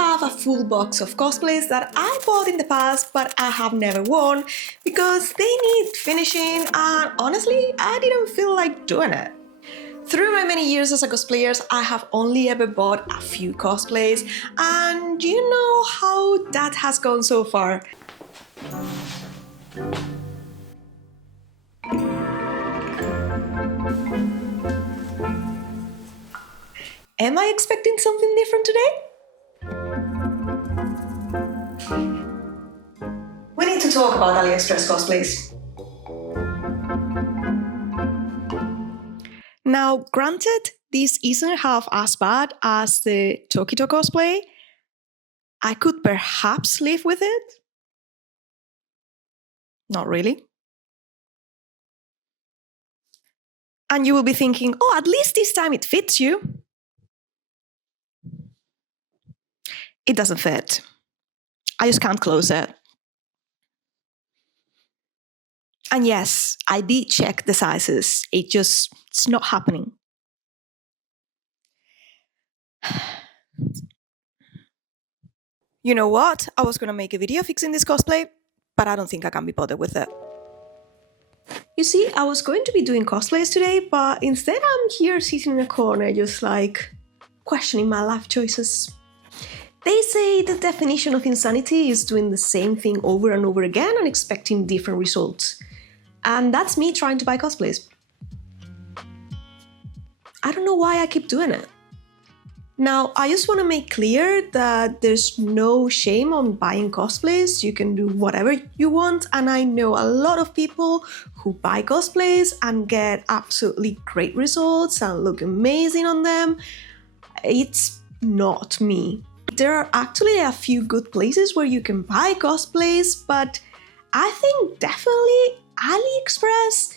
have a full box of cosplays that I bought in the past but I have never worn because they need finishing and honestly I didn't feel like doing it. Through my many years as a cosplayer, I have only ever bought a few cosplays, and do you know how that has gone so far? Am I expecting something different today? We need to talk about AliExpress Cosplays. Now, granted, this isn't half as bad as the Tokito cosplay. I could perhaps live with it. Not really. And you will be thinking, oh, at least this time it fits you. It doesn't fit. I just can't close it. And yes, I did check the sizes. It's not happening. You know what? I was gonna make a video fixing this cosplay, but I don't think I can be bothered with it. You see, I was going to be doing cosplays today, but instead I'm here sitting in a corner just like questioning my life choices. They say the definition of insanity is doing the same thing over and over again and expecting different results. And that's me trying to buy cosplays. I don't know why I keep doing it. Now, I just want to make clear that there's no shame on buying cosplays. You can do whatever you want, and I know a lot of people who buy cosplays and get absolutely great results and look amazing on them. It's not me. There are actually a few good places where you can buy cosplays, but I think definitely AliExpress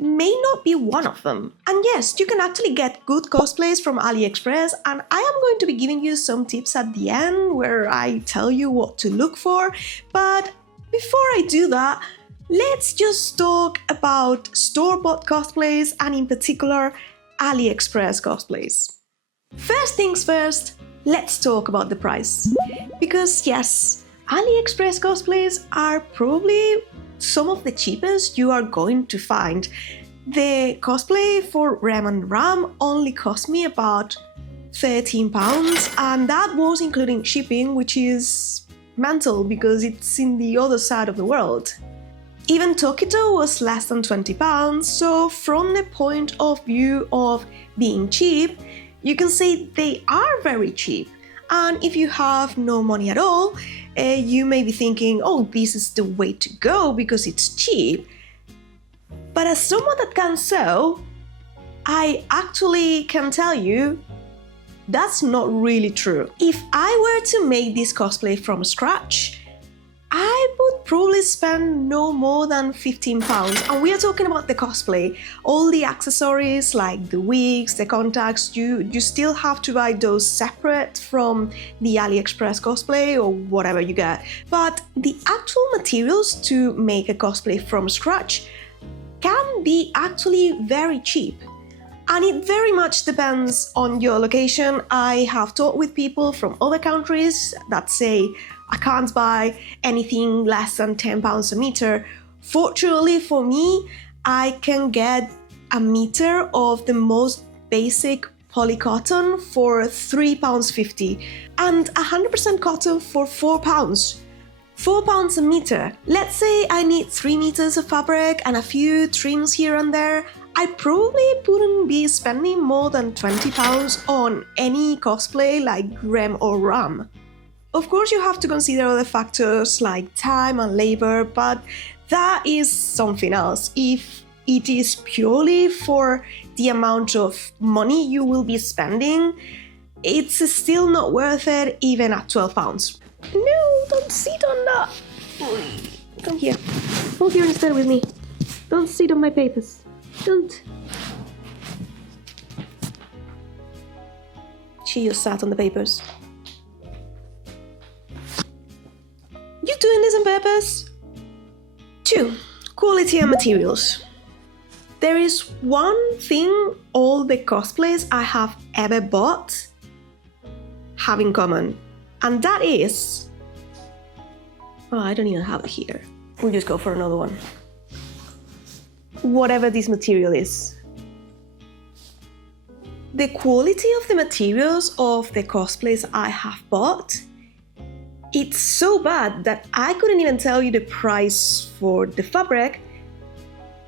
may not be one of them. And yes, you can actually get good cosplays from AliExpress, and I am going to be giving you some tips at the end where I tell you what to look for. But before I do that, let's just talk about store-bought cosplays and in particular AliExpress cosplays. First things first, let's talk about the price. Because yes, AliExpress cosplays are probably some of the cheapest you are going to find. The cosplay for Rem and Ram only cost me about £13, and that was including shipping, which is mental because it's in the other side of the world. Even Tokito was less than £20, so from the point of view of being cheap, you can say they are very cheap. And if you have no money at all, you may be thinking, oh, this is the way to go because it's cheap. But as someone that can sew, I actually can tell you that's not really true. If I were to make this cosplay from scratch, I would probably spend no more than £15. And we are talking about the cosplay. All the accessories like the wigs, the contacts, you still have to buy those separate from the AliExpress cosplay or whatever you get. But the actual materials to make a cosplay from scratch can be actually very cheap. And it very much depends on your location. I have talked with people from other countries that say, I can't buy anything less than £10 a meter. Fortunately for me, I can get a meter of the most basic polycotton for £3.50 and 100% cotton for £4. £4 a meter. Let's say I need 3 meters of fabric and a few trims here and there. I probably wouldn't be spending more than £20 on any cosplay like Rem or Ram. Of course, you have to consider other factors like time and labor, but that is something else. If it is purely for the amount of money you will be spending, it's still not worth it even at £12. No, don't sit on that. Come here. Come here instead with me. Don't sit on my papers. Don't. She just sat on the papers. You doing this on purpose? 2. Quality and materials. There is one thing all the cosplays I have ever bought have in common, And that is... Oh, I don't even have it here. We'll just go for another one. Whatever this material is. The quality of the materials of the cosplays I have bought, it's so bad that I couldn't even tell you the price for the fabric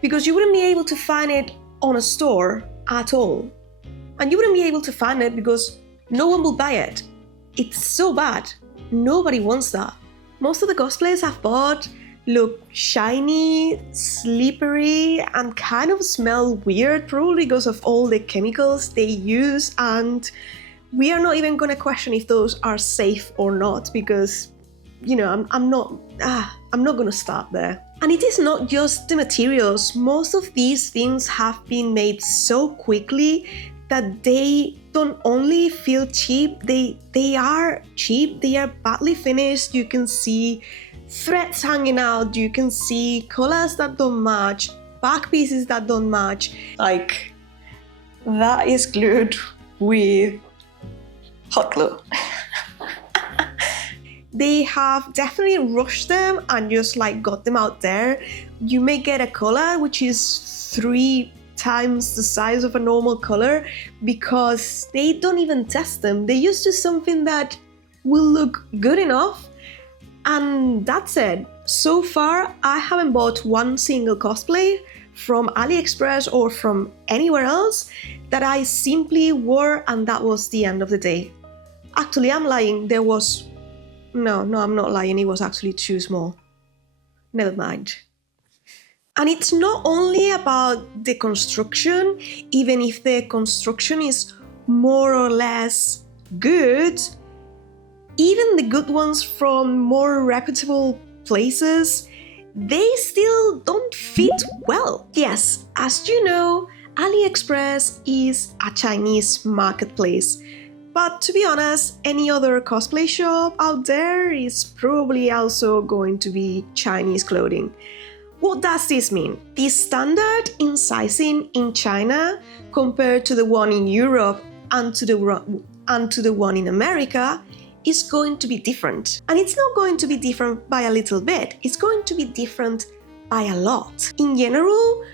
because you wouldn't be able to find it on a store at all. And you wouldn't be able to find it because no one will buy it. It's so bad. Nobody wants that. Most of the cosplays I've bought look shiny, slippery, and kind of smell weird, probably because of all the chemicals they use, and we are not even gonna question if those are safe or not, because, you know, I'm not gonna start there. And it is not just the materials. Most of these things have been made so quickly that they don't only feel cheap, they are cheap, they are badly finished. You can see threads hanging out, you can see colors that don't match, back pieces that don't match. Like, that is glued with hot glue. They have definitely rushed them and just like got them out there. You may get a color which is 3 times the size of a normal color because they don't even test them. They use just something that will look good enough, and that's it. So far, I haven't bought one single cosplay from AliExpress or from anywhere else that I simply wore and that was the end of the day. Actually, I'm lying. There was... No, I'm not lying. It was actually too small. Never mind. And it's not only about the construction, even if the construction is more or less good, even the good ones from more reputable places, they still don't fit well. Yes, as you know, AliExpress is a Chinese marketplace. But to be honest, any other cosplay shop out there is probably also going to be Chinese clothing. What does this mean? The standard in sizing in China compared to the one in Europe and to the one in America is going to be different. And it's not going to be different by a little bit, it's going to be different by a lot. In general,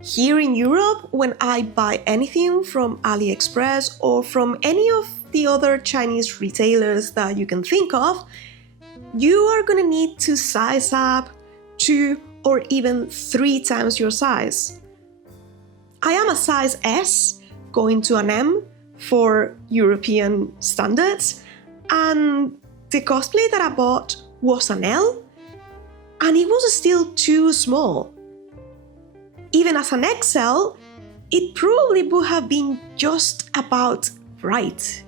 here in Europe, when I buy anything from AliExpress or from any of the other Chinese retailers that you can think of, you are gonna need to size up 2 or even 3 times your size. I am a size S, going to an M for European standards, and the cosplay that I bought was an L, and it was still too small. Even as an XL, it probably would have been just about right.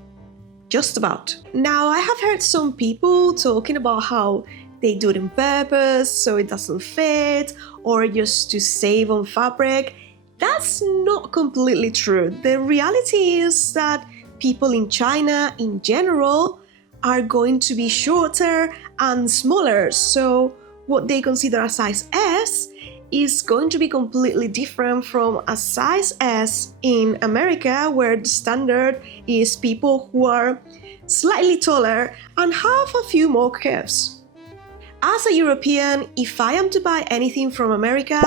Just about. Now, I have heard some people talking about how they do it on purpose so it doesn't fit, or just to save on fabric. That's not completely true. The reality is that people in China in general are going to be shorter and smaller, so what they consider a size S is going to be completely different from a size S in America, where the standard is people who are slightly taller and have a few more curves. As a European, if I am to buy anything from America,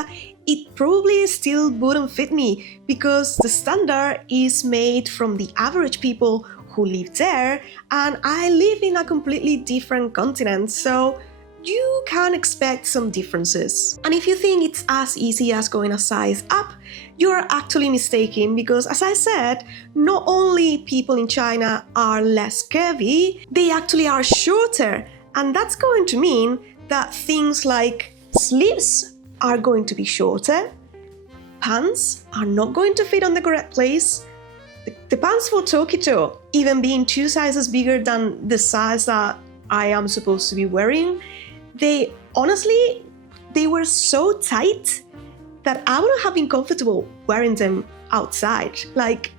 it probably still wouldn't fit me because the standard is made from the average people who live there, and I live in a completely different continent, so you can expect some differences. And if you think it's as easy as going a size up, you're actually mistaken, because as I said, not only people in China are less curvy, they actually are shorter, and that's going to mean that things like sleeves are going to be shorter, pants are not going to fit on the correct place. The pants for Tokito, even being 2 sizes bigger than the size that I am supposed to be wearing, they were so tight that I wouldn't have been comfortable wearing them outside. Like,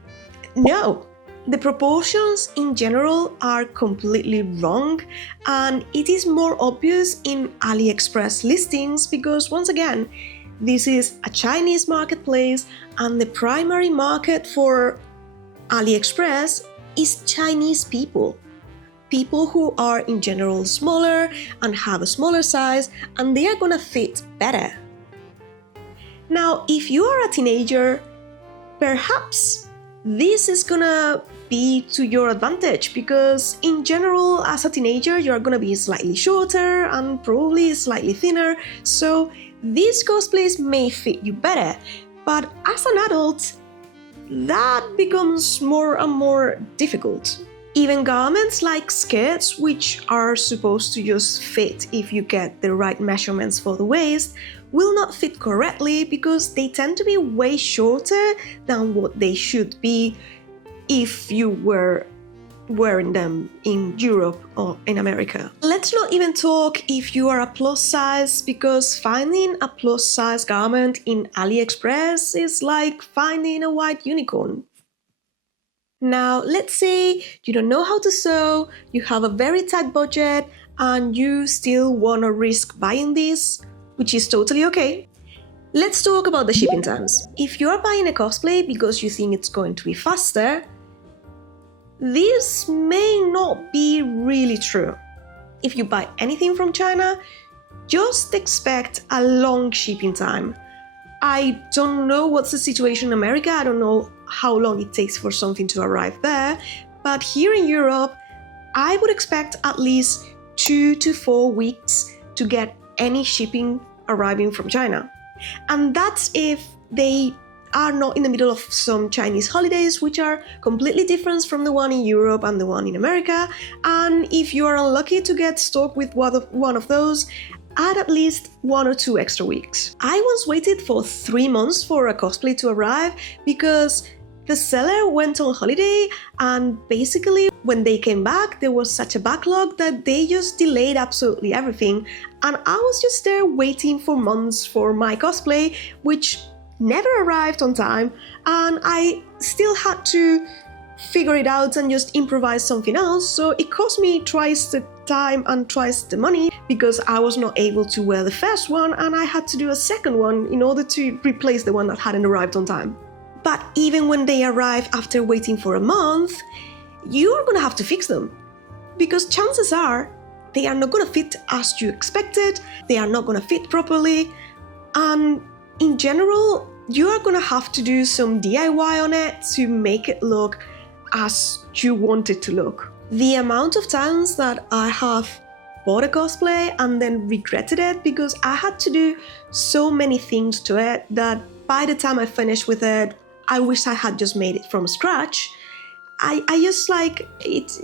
no. The proportions in general are completely wrong, and it is more obvious in AliExpress listings because, once again, this is a Chinese marketplace and the primary market for AliExpress is Chinese people people who are in general smaller and have a smaller size, and they are gonna fit better. Now, if you are a teenager, perhaps this is gonna be to your advantage, because in general, as a teenager, you're gonna be slightly shorter and probably slightly thinner, so these cosplays may fit you better. But as an adult, that becomes more and more difficult. Even garments like skirts, which are supposed to just fit if you get the right measurements for the waist, will not fit correctly because they tend to be way shorter than what they should be if you were wearing them in Europe or in America. Let's not even talk if you are a plus size, because finding a plus size garment in AliExpress is like finding a white unicorn. Now, let's say you don't know how to sew, you have a very tight budget, and you still want to risk buying this, which is totally okay. Let's talk about the shipping times. If you're buying a cosplay because you think it's going to be faster, this may not be really true. If you buy anything from China, just expect a long shipping time. I don't know what's the situation in America, I don't know how long it takes for something to arrive there, but here in Europe, I would expect at least 2 to 4 weeks to get any shipping arriving from China. And that's if they are not in the middle of some Chinese holidays, which are completely different from the one in Europe and the one in America. And if you are unlucky to get stuck with one of those, add at least 1 or 2 extra weeks. I once waited for 3 months for a cosplay to arrive because the seller went on holiday, and basically when they came back there was such a backlog that they just delayed absolutely everything, and I was just there waiting for months for my cosplay, which never arrived on time, and I still had to figure it out and just improvise something else, so it cost me twice the time and twice the money because I was not able to wear the first one and I had to do a second one in order to replace the one that hadn't arrived on time. But even when they arrive after waiting for a month, you are gonna have to fix them, because chances are they are not gonna fit as you expected, they are not gonna fit properly, and in general, you are gonna have to do some DIY on it to make it look as you want it to look. The amount of times that I have bought a cosplay and then regretted it because I had to do so many things to it that by the time I finished with it, I wish I had just made it from scratch. I just like it.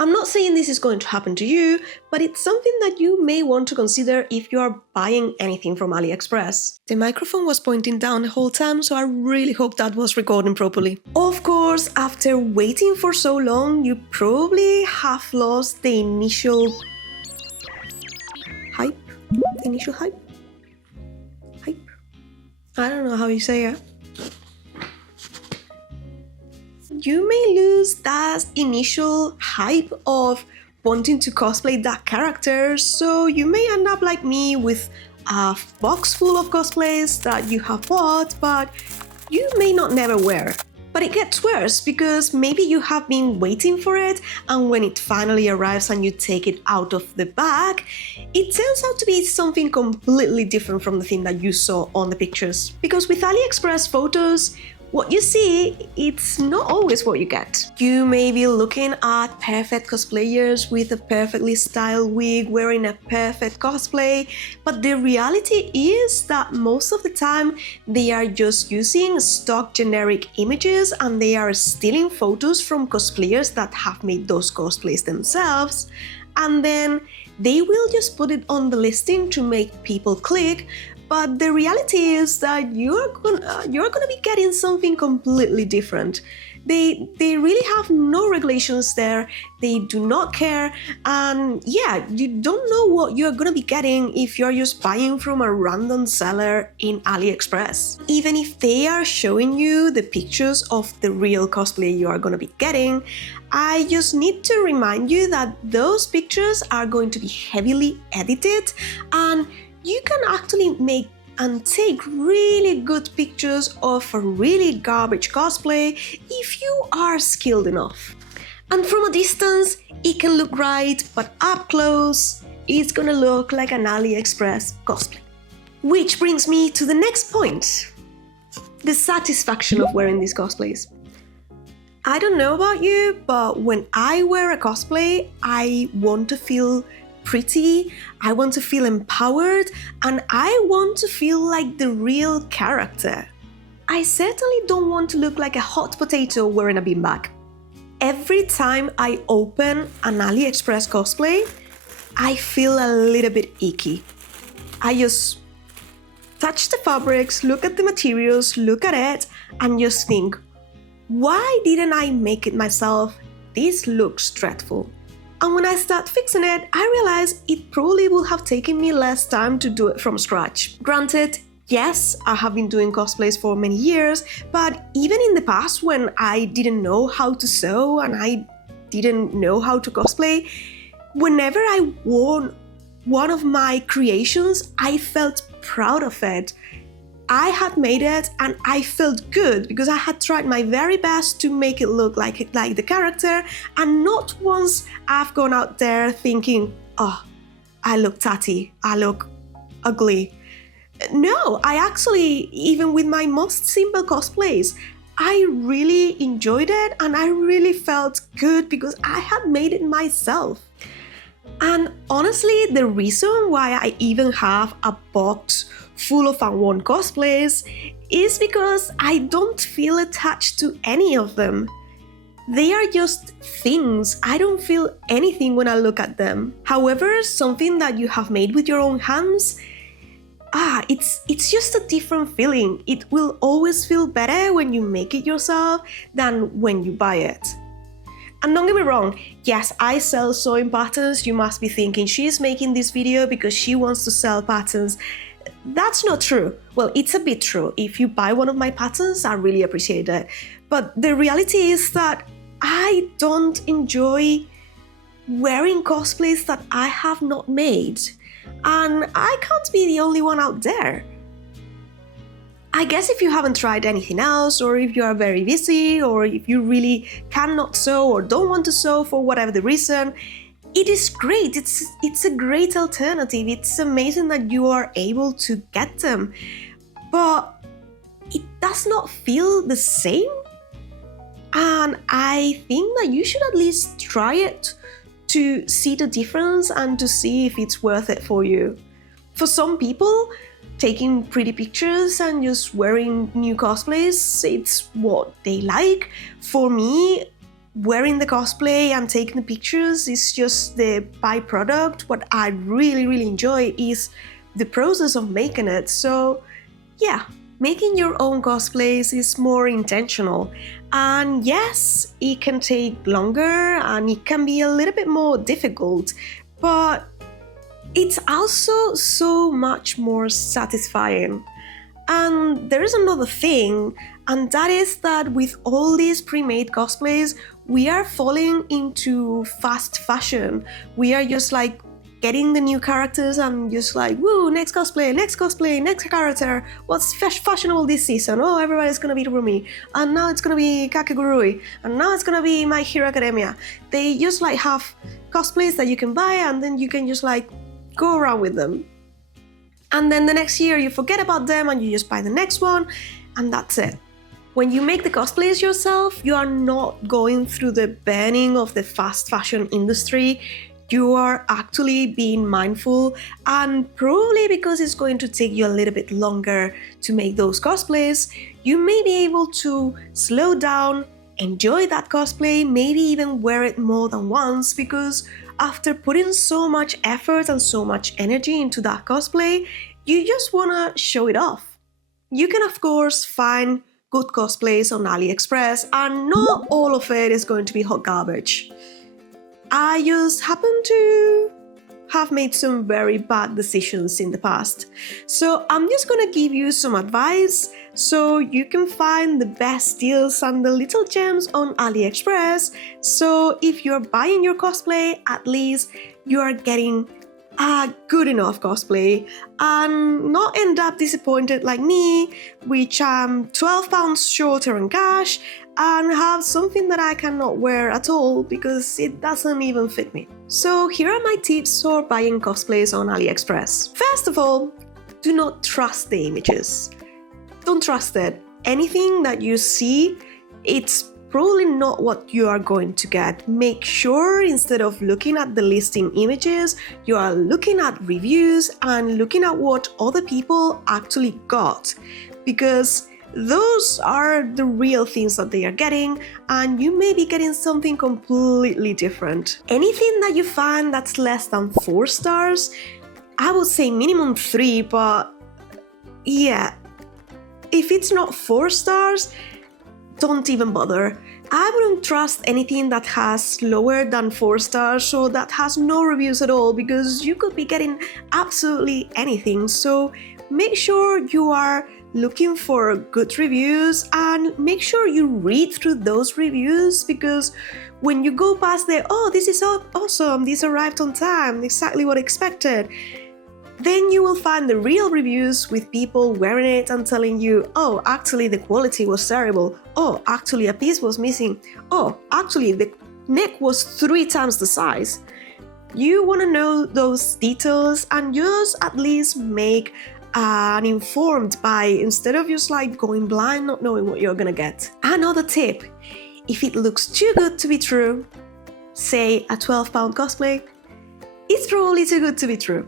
I'm not saying this is going to happen to you, but it's something that you may want to consider if you are buying anything from AliExpress. The microphone was pointing down the whole time, so I really hope that was recording properly. Of course, after waiting for so long, you probably have lost the initial hype. Initial hype? Hype? I don't know how you say it. You may lose that initial hype of wanting to cosplay that character, so you may end up like me with a box full of cosplays that you have bought, but you may not never wear. But it gets worse because maybe you have been waiting for it, and when it finally arrives and you take it out of the bag, it turns out to be something completely different from the thing that you saw on the pictures. Because with AliExpress photos, what you see, it's not always what you get. You may be looking at perfect cosplayers with a perfectly styled wig wearing a perfect cosplay, but the reality is that most of the time they are just using stock generic images and they are stealing photos from cosplayers that have made those cosplays themselves, and then they will just put it on the listing to make people click. But the reality is that you're gonna be getting something completely different. They really have no regulations there, they do not care, and yeah, you don't know what you're gonna be getting if you're just buying from a random seller in AliExpress. Even if they are showing you the pictures of the real cosplay you are gonna be getting, I just need to remind you that those pictures are going to be heavily edited, and you can actually make and take really good pictures of a really garbage cosplay if you are skilled enough. And from a distance, it can look right, but up close, it's gonna look like an AliExpress cosplay. Which brings me to the next point. The satisfaction of wearing these cosplays. I don't know about you, but when I wear a cosplay, I want to feel pretty, I want to feel empowered, and I want to feel like the real character. I certainly don't want to look like a hot potato wearing a beanbag. Every time I open an AliExpress cosplay, I feel a little bit icky. I just touch the fabrics, look at the materials, look at it, and just think, why didn't I make it myself? This looks dreadful. And when I start fixing it, I realize it probably would have taken me less time to do it from scratch. Granted, yes, I have been doing cosplays for many years, but even in the past when I didn't know how to sew and I didn't know how to cosplay, whenever I wore one of my creations, I felt proud of it. I had made it and I felt good because I had tried my very best to make it look like the character, and not once I've gone out there thinking, oh, I look tatty, I look ugly. No, I actually, even with my most simple cosplays, I really enjoyed it and I really felt good because I had made it myself. And honestly, the reason why I even have a box full of unworn cosplays is because I don't feel attached to any of them. They are just things. I don't feel anything when I look at them. However, something that you have made with your own hands, it's just a different feeling. It will always feel better when you make it yourself than when you buy it. And don't get me wrong, yes, I sell sewing patterns. You must be thinking she's making this video because she wants to sell patterns. That's not true. Well, it's a bit true. If you buy one of my patterns, I really appreciate it. But the reality is that I don't enjoy wearing cosplays that I have not made. And I can't be the only one out there. I guess if you haven't tried anything else, or if you are very busy, or if you really cannot sew or don't want to sew for whatever the reason, it is great. It's a great alternative. It's amazing that you are able to get them. But it does not feel the same. And I think that you should at least try it to see the difference and to see if it's worth it for you. For some people, taking pretty pictures and just wearing new cosplays, it's what they like. For me, wearing the cosplay and taking the pictures is just the byproduct. What I really enjoy is the process of making it. So yeah, making your own cosplays is more intentional. And yes, it can take longer and it can be a little bit more difficult, but it's also so much more satisfying. And there is another thing, and that is that with all these pre-made cosplays, we are falling into fast fashion. We are just like getting the new characters and just like, woo, next cosplay, next character. What's fashionable this season? Oh, everybody's gonna be Rumi, and now it's gonna be Kakegurui, and now it's gonna be My Hero Academia. They just like have cosplays that you can buy, and then you can just like go around with them. And then the next year you forget about them and you just buy the next one, and that's it. When you make the cosplays yourself, you are not going through the burning of the fast fashion industry. You are actually being mindful, and probably because it's going to take you a little bit longer to make those cosplays, you may be able to slow down, enjoy that cosplay, maybe even wear it more than once, because after putting so much effort and so much energy into that cosplay, you just wanna show it off. You can of course find good cosplays on AliExpress, and not all of it is going to be hot garbage. I just happen to have made some very bad decisions in the past. So I'm just gonna give you some advice so you can find the best deals and the little gems on AliExpress. So if you're buying your cosplay, at least you are getting a good enough cosplay and not end up disappointed like me, which I'm £12 shorter on cash and have something that I cannot wear at all because it doesn't even fit me. So here are my tips for buying cosplays on AliExpress. First of all, do not trust the images. Don't trust it. Anything that you see, it's probably not what you are going to get. Make sure instead of looking at the listing images, you are looking at reviews and looking at what other people actually got, because those are the real things that they are getting, and you may be getting something completely different. Anything that you find that's less than 4 stars, I would say minimum 3, but yeah, if it's not 4 stars, don't even bother. I wouldn't trust anything that has lower than 4 stars or that has no reviews at all, because you could be getting absolutely anything. So make sure you are looking for good reviews and make sure you read through those reviews, because when you go past there, oh, this is so awesome, this arrived on time, exactly what I expected, then you will find the real reviews with people wearing it and telling you, oh, actually the quality was terrible, oh, actually a piece was missing, oh, actually the neck was 3 times the size. You want to know those details and just at least make an informed buy instead of just like going blind, not knowing what you're gonna get. Another tip, if it looks too good to be true, say a £12 cosplay, it's probably too good to be true.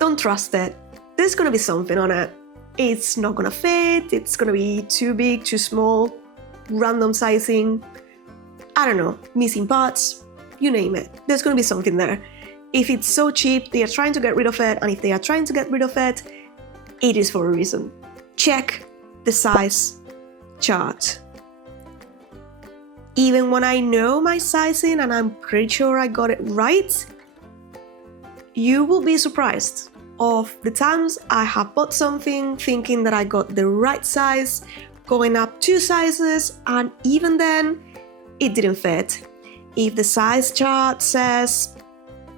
Don't trust it. There's gonna be something on it. It's not gonna fit, it's gonna be too big, too small, random sizing, I don't know, missing parts, you name it. There's gonna be something there. If it's so cheap, they are trying to get rid of it, and if they are trying to get rid of it, it is for a reason. Check the size chart. Even when I know my sizing and I'm pretty sure I got it right, you will be surprised of the times I have bought something thinking that I got the right size, going up 2 sizes, and even then, it didn't fit. If the size chart says,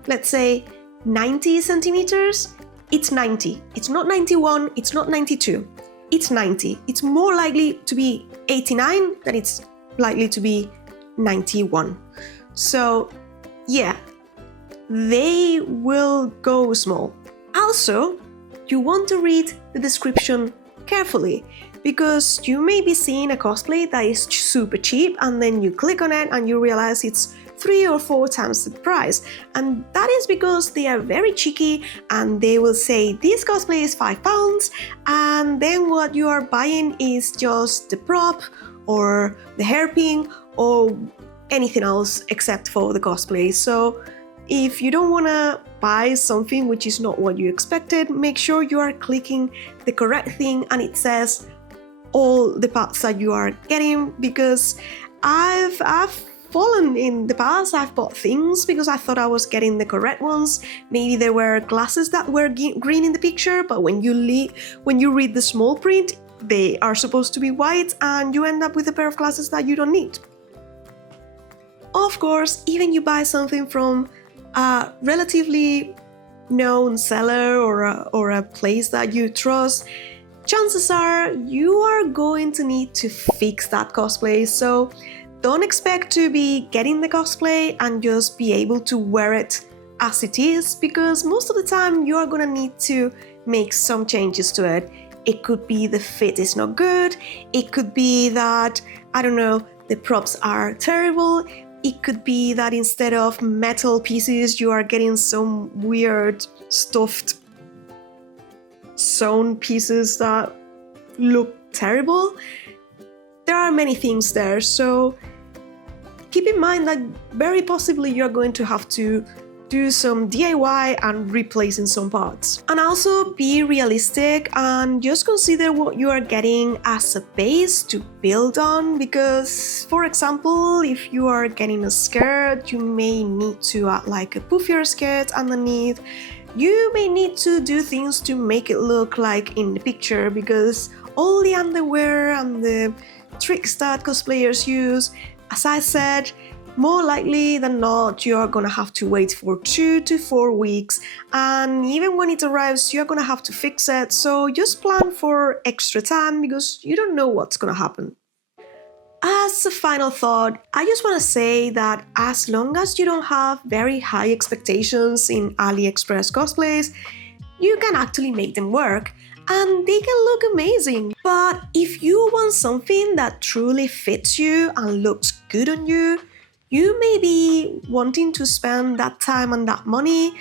let's say 90 centimeters, it's 90. It's not 91, it's not 92, it's 90. It's more likely to be 89 than it's likely to be 91. So yeah, they will go small. Also, you want to read the description carefully, because you may be seeing a cosplay that is super cheap and then you click on it and you realize it's 3 or 4 times the price, and that is because they are very cheeky and they will say this cosplay is £5, and then what you are buying is just the prop or the hairpin or anything else except for the cosplay. So if you don't want to buy something which is not what you expected, make sure you are clicking the correct thing and it says all the parts that you are getting, because I've fallen in the past. I've bought things because I thought I was getting the correct ones. Maybe there were glasses that were green in the picture, but when you read the small print, they are supposed to be white, and you end up with a pair of glasses that you don't need. Of course, even you buy something from a relatively known seller or a place that you trust, chances are you are going to need to fix that cosplay. So don't expect to be getting the cosplay and just be able to wear it as it is, because most of the time you are gonna need to make some changes to it. It could be the fit is not good, it could be that, I don't know, the props are terrible, it could be that instead of metal pieces you are getting some weird stuffed sewn pieces that look terrible. There are many things there, so keep in mind that very possibly you're going to have to do some DIY and replacing some parts. And also be realistic and just consider what you are getting as a base to build on, because for example, if you are getting a skirt, you may need to add like a puffier skirt underneath. You may need to do things to make it look like in the picture, because all the underwear and the tricks that cosplayers use, as I said, more likely than not, you're gonna have to wait for 2 to 4 weeks, and even when it arrives, you're gonna have to fix it. So just plan for extra time, because you don't know what's gonna happen. As a final thought, I just want to say that as long as you don't have very high expectations in AliExpress cosplays, you can actually make them work and they can look amazing. But if you want something that truly fits you and looks good on you, you may be wanting to spend that time and that money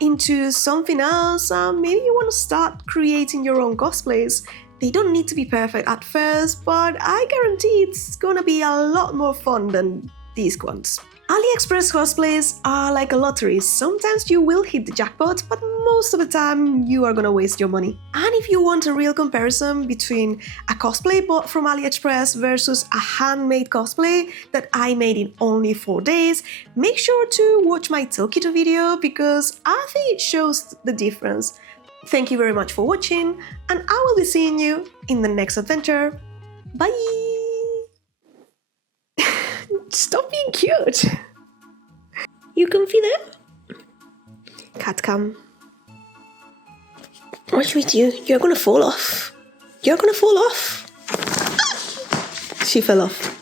into something else, and maybe you want to start creating your own cosplays. They don't need to be perfect at first, but I guarantee it's gonna be a lot more fun than these ones. AliExpress cosplays are like a lottery. Sometimes you will hit the jackpot, but most of the time you are gonna waste your money. And if you want a real comparison between a cosplay bought from AliExpress versus a handmade cosplay that I made in only 4 days, make sure to watch my Tokito video because I think it shows the difference. Thank you very much for watching, and I will be seeing you in the next adventure. Bye! Stop being cute! You comfy there? Cat cam. What's with you? You're gonna fall off. You're gonna fall off. She fell off.